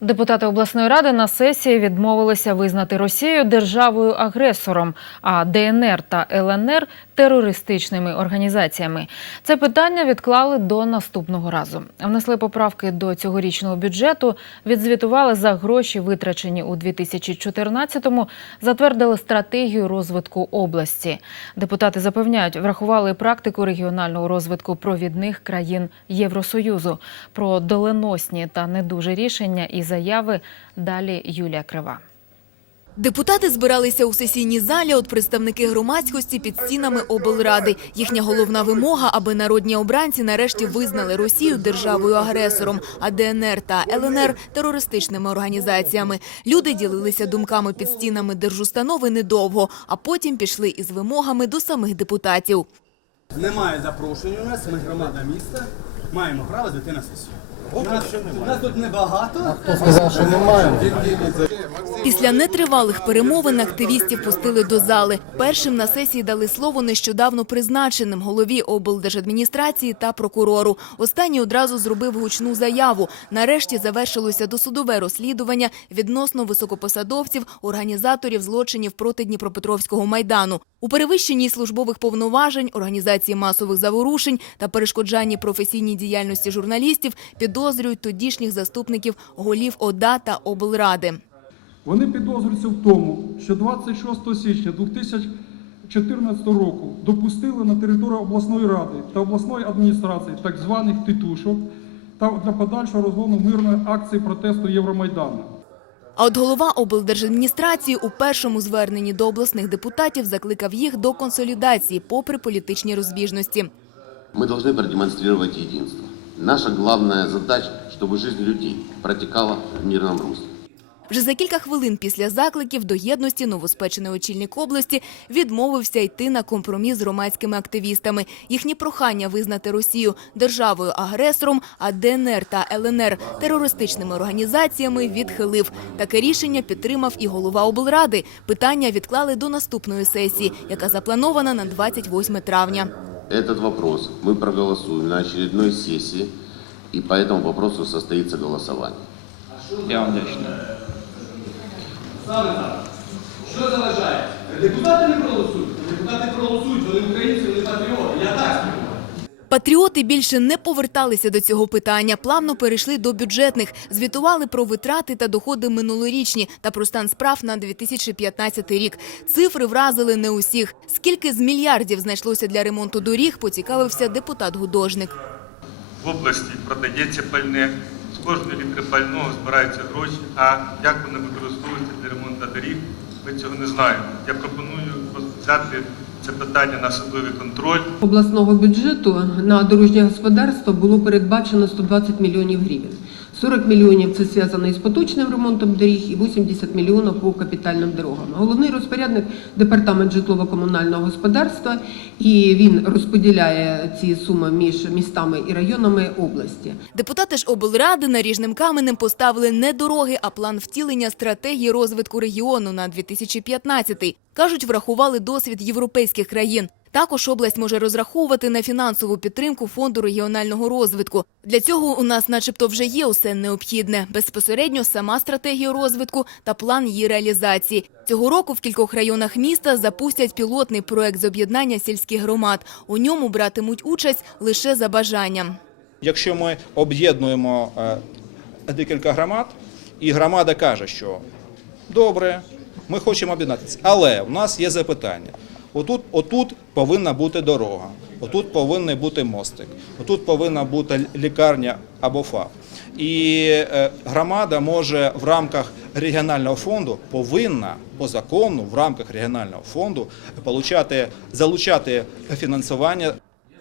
Депутати обласної ради на сесії відмовилися визнати Росію державою агресором, а ДНР та ЛНР терористичними організаціями. Це питання відклали до наступного разу. Внесли поправки до цьогорічного бюджету, відзвітували за гроші, витрачені у 2014-му, затвердили стратегію розвитку області. Депутати запевняють, врахували практику регіонального розвитку провідних країн Євросоюзу про доленосні та не дуже рішення і заяви. Далі Юлія Крива. Депутати збиралися у сесійній залі от представники громадськості під стінами облради. Їхня головна вимога, аби народні обранці нарешті визнали Росію державою-агресором, а ДНР та ЛНР – терористичними організаціями. Люди ділилися думками під стінами держустанови недовго, а потім пішли із вимогами до самих депутатів. Немає запрошень у нас, ми громада міста, маємо право зайти на сесію. Нас, тут небагато. Після нетривалих перемовин активістів пустили до зали. Першим на сесії дали слово нещодавно призначеним голові облдержадміністрації та прокурору. Останній одразу зробив гучну заяву. Нарешті завершилося досудове розслідування відносно високопосадовців, організаторів злочинів проти Дніпропетровського майдану. У перевищенні службових повноважень, організації масових заворушень та перешкоджанні професійній діяльності журналістів підозрюють тодішніх заступників голів ОДА та облради. Вони підозрюються в тому, що 26 січня 2014 року допустили на територію обласної ради та обласної адміністрації так званих титушок та для подальшого розгону мирної акції протесту Євромайдану. А от голова облдержадміністрації у першому зверненні до обласних депутатів закликав їх до консолідації попри політичні розбіжності. Мы должны продемонстрировать единство. Наша главная задача, чтобы жизнь людей протекала в мирном русле. Вже за кілька хвилин після закликів до єдності новоспечений очільник області відмовився йти на компроміс з громадськими активістами. Їхні прохання визнати Росію державою агресором, а ДНР та ЛНР терористичними організаціями відхилив. Таке рішення підтримав і голова облради. Питання відклали до наступної сесії, яка запланована на 28 травня. Этот вопрос мы проголосуем на очередной сессии, и по этому вопросу состоится голосование. Я вам вдячний. Що заважає? Депутати не проголосують. Депутати проголосують, вони українці, вони патріоти. Я так скажу. Патріоти більше не поверталися до цього питання. Плавно перейшли до бюджетних, звітували про витрати та доходи минулорічні та про стан справ на 2015 рік. Цифри вразили не усіх. Скільки з мільярдів знайшлося для ремонту доріг, поцікавився депутат-гудожник. в області продається пальне, з кожної літри пального збираються гроші, а як вони використовуються для ремонту доріг, ми цього не знаємо. Я пропоную взяти це питання на судовий контроль. обласного бюджету на дорожнє господарство було передбачено 120 мільйонів гривень. 40 мільйонів це зв'язано із поточним ремонтом доріг і 80 мільйонів по капітальним дорогам. Головний розпорядник департамент житлово-комунального господарства, і він розподіляє ці суми між містами і районами області. Депутати ж облради наріжним каменем поставили не дороги, а план втілення стратегії розвитку регіону на 2015 Кажуть, врахували досвід європейських країн. Також область може розраховувати на фінансову підтримку фонду регіонального розвитку. Для цього у нас, начебто, вже є усе необхідне безпосередньо сама стратегія розвитку та план її реалізації. Цього року в кількох районах міста запустять пілотний проект з об'єднання сільських громад. У ньому братимуть участь лише за бажанням. Якщо ми об'єднуємо е, декілька громад, і громада каже, що добре, ми хочемо об'єднатися, але в нас є запитання. Отут, отут повинна бути дорога, отут повинен бути мостик, отут повинна бути лікарня або ФАП. І е, громада може в рамках регіонального фонду повинна по закону в рамках регіонального фонду получати, залучати фінансування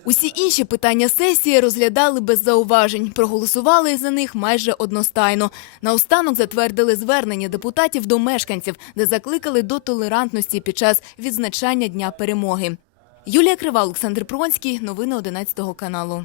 Усі інші питання сесії розглядали без зауважень. Проголосували за них майже одностайно. Наостанок затвердили звернення депутатів до мешканців, де закликали до толерантності під час відзначання Дня перемоги. Юлія Крива, Олександр Пронський. Новини 11 каналу.